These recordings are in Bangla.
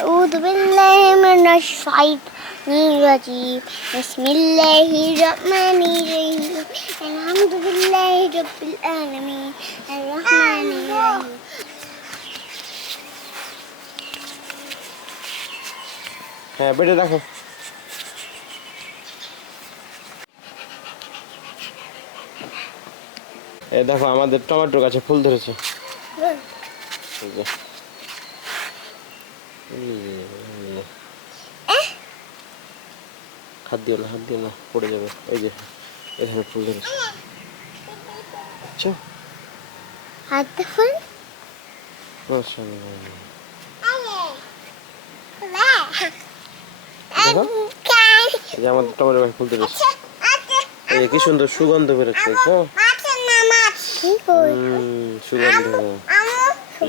أعوذ بالله من الشيطان الرجيم بسم الله الرحمن الرحيم الحمد لله رب العالمين الرحمن الرحيم হ্যাঁ বেটে রাখো। এই দেখো আমাদের টমেটো গাছে ফুল ধরেছে। হাত দিও না পড়ে যাবে। এই যে এখানে ফুল ধরেছে। আচ্ছা হাত ফুল দেখো এই যে আমাদের টমেটো গাছে ফুল ধরেছে। এই কি সুন্দর সুগন্ধ বেরোচ্ছে দেখছো? সুগন্ধ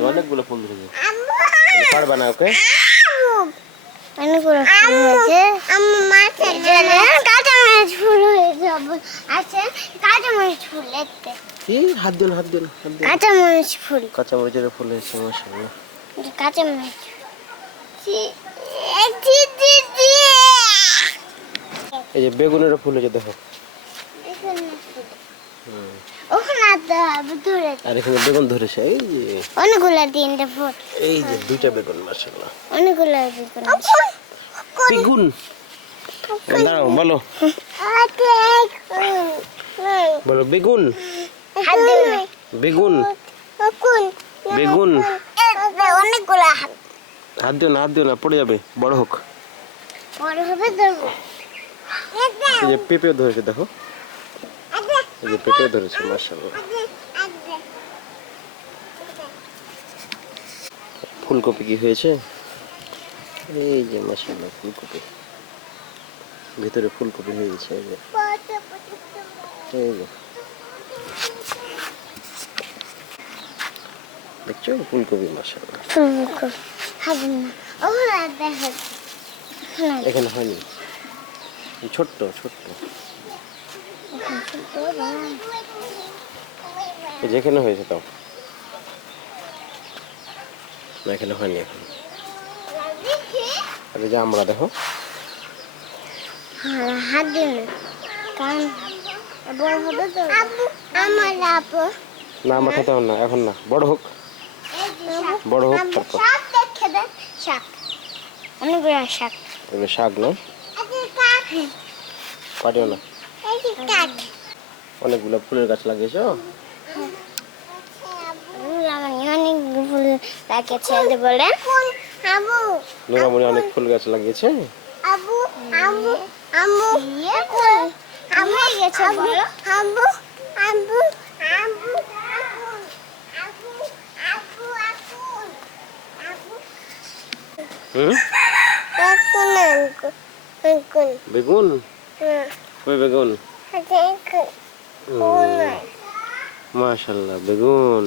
অনেকগুলো ফুল ধরেছে। পারবা না ওকে? অনেকগুলো ফুল হয়েছে। কাঁচামরিচ ফুল হয়েছে। আচ্ছা কাঁচামরিচ ফুল দেখতে কি হাত দিন কাঁচামরিচ ফুল কাঁচামরিচের ফুল হয়েছে মাশাআল্লাহ। কাঁচামরিচ এই যে বেগুনের ফুল হয়েছে দেখো। আর এখানে বেগুন ধরেছে। এই যে অনেকগুলো তিনটে ফুল। এই যে দুইটা বেগুন মাশাআল্লাহ। অনেকগুলো বেগুন। বেগুন দাঁড়াও বলো বলো বেগুন বেগুন বেগুন। অনেকগুলো হাত দিও না পড়ে যাবে। বড় হোক বড় হবে ধরবো। এই যে পেঁপে ধরেছে দেখো। এই যে পেঁপে ধরেছে মাশাআল্লাহ। ফুলকপি কি হয়েছে? এই যে মাশাআল্লাহ ফুলকপি ভিতরে ফুলকপি হয়ে গেছে। এই যে দেখছো ফুলকপি মাশাআল্লাহ। এখানে হয়নি ছোট্ট যেখানে হয়েছে তাও না, এখানে হয়নি এখন। আরে যে আমরা দেখো হাত দিন কারণ বড় হবে তো। আমার আপু না আমরা খেতে হবে না এখন না, বড় হোক তারপর। শাক অনেকগুলো শাক। এগুলো শাক না পারিও না। অনেকগুলো ফুলের গাছ লাগিয়েছ। অনেক ফুল লাগিয়েছে বলে নুরামণি অনেক ফুল গাছ লাগিয়েছে। বেগুন কই বেগুন মাশাআল্লাহ বেগুন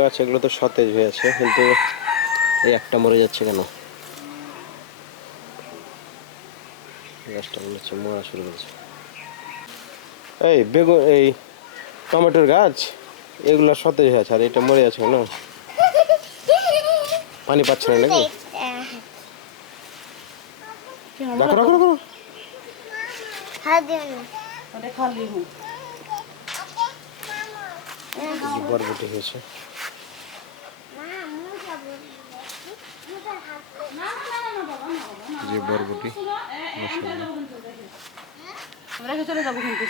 গাছ এগুলো তো সতেজ হয়ে আছে, কিন্তু এই একটা মরে যাচ্ছে কেন? গাছটা মনে হচ্ছে মরা শুরু করেছে। এই বেগুন এই টমেটোর গাছ এগুলো সতেজ হয়ে আছে, আর এটা মরে যাচ্ছে কেন? পানি পাচ্ছে না নাকি? রাখো বরবটি হয়েছে। যে বরবটি চলে যাবো কিন্তু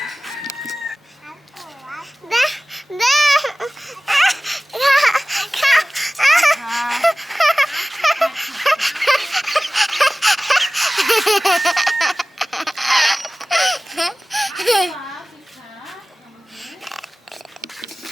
Ha